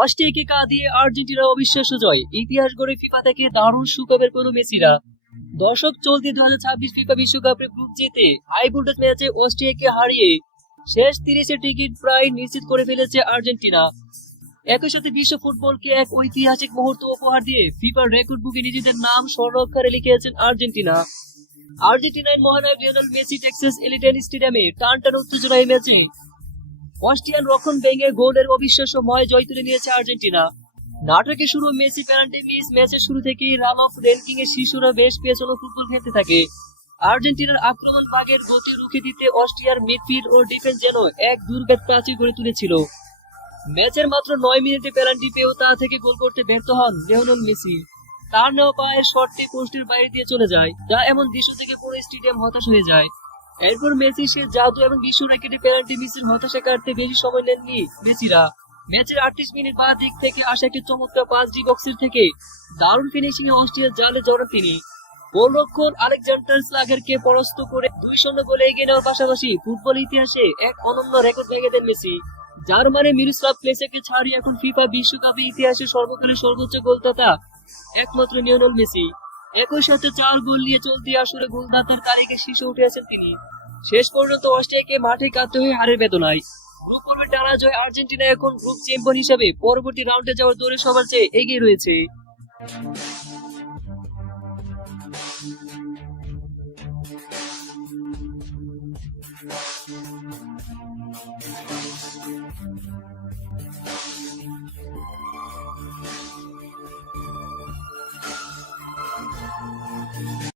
অস্ট্রিয়াকে কাঁদিয়ে আর্জেন্টিনার অবিশ্বাস্য জয়, ইতিহাস গড়ে ফিফা থেকে দারুণ সুখবর পেল মেসিরা। দর্শক, চলতি 2026 ফিফা বিশ্বকাপের গ্রুপ জিতে হাই ভোল্টেজ ম্যাচে অস্ট্রিয়াকে হারিয়ে শেষ 30-এর টিকিট প্রায় নিশ্চিত করে ফেলেছে আর্জেন্টিনা। একই সাথে বিশ্ব ফুটবলকে এক ঐতিহাসিক মুহূর্ত উপহার দিয়ে ফিফার রেকর্ড বুকে নিজেদের নাম স্বর্ণাক্ষরে লিখেছেন আর্জেন্টিনা। আর্জেন্টিনার মহানায়ক লিওনেল মেসি টেক্সাস এলিটেন স্টেডিয়ামে টানটান উত্তেজনা এই ম্যাচে অস্ট্রিয়ান রক্ষণ ভেঙে গোলের অবিশ্বাস্যময় জয় তুলে নিয়েছে আর্জেন্টিনা। নাটকে শুরু মেসি পেনাল্টি মিস, ম্যাচের শুরু থেকেই রান অফ র্যাঙ্কিং এর শীর্ষরা বেশ পেছনে ফুটবল খেলতে থাকে। আর্জেন্টিনার আক্রমণ ভাগের গতি রুখে দিতে অস্ট্রিয়ার মিডফিল্ড ও ডিফেন্স যেন এক দুর্ভেদ প্রাচীর গড়ে তুলেছিল। ম্যাচের মাত্র 9 মিনিটে পেনাল্টি পেয়েও তা থেকে গোল করতে ব্যর্থ হন লিওনেল মেসি। তার নেওয়া পায়ের শটটি পোস্টের বাইরে দিয়ে চলে যায়, যা এমন দৃশ্য থেকে পুরো স্টেডিয়াম হতাশ হয়ে যায়। এরপর মেসি সে জাদু এবং বিশ্ব রেকর্ডে পেনাল্টি মিসের হতাশা কাটতে বেশি সময় নেননি মেসিরা। ম্যাচের 38 মিনিট বাদ দিক থেকে আসা একটি চমৎকার পাস ডি বক্সের থেকে দারুণ ফিনিশিং এ অস্ট্রিয়ার জালে জড়ান তিনি। গোলরক্ষক আলেকজান্ডার স্লাগেরকে পরাস্ত করে 2-0 গোলে এগিয়ে নেওয়ার পাশাপাশি ফুটবল ইতিহাসে এক অনন্য রেকর্ড ভেঙে দেন মেসি। যার মানে মিরোস্লাভ ক্লোজেকে ছাড়িয়ে এখন ফিফা বিশ্বকাপে ইতিহাসে সর্বকালের সর্বোচ্চ গোলদাতা একমাত্র লিওনেল মেসি। একই সাথে 4 গোল নিয়ে চলতি আসরে গোলদাতার তালিকে শীর্ষে উঠে আছেন তিনি। শেষ পর্যন্ত অস্ট্রিয়াকে মাঠে কাঁদতে হয়ে হারের বেদনায়। গ্রুপ পর্বে টানা জয় আর্জেন্টিনা এখন গ্রুপ চ্যাম্পিয়ন হিসেবে পরবর্তী রাউন্ডে যাওয়ার দৌড়ে সবার চেয়ে এগিয়ে রয়েছে।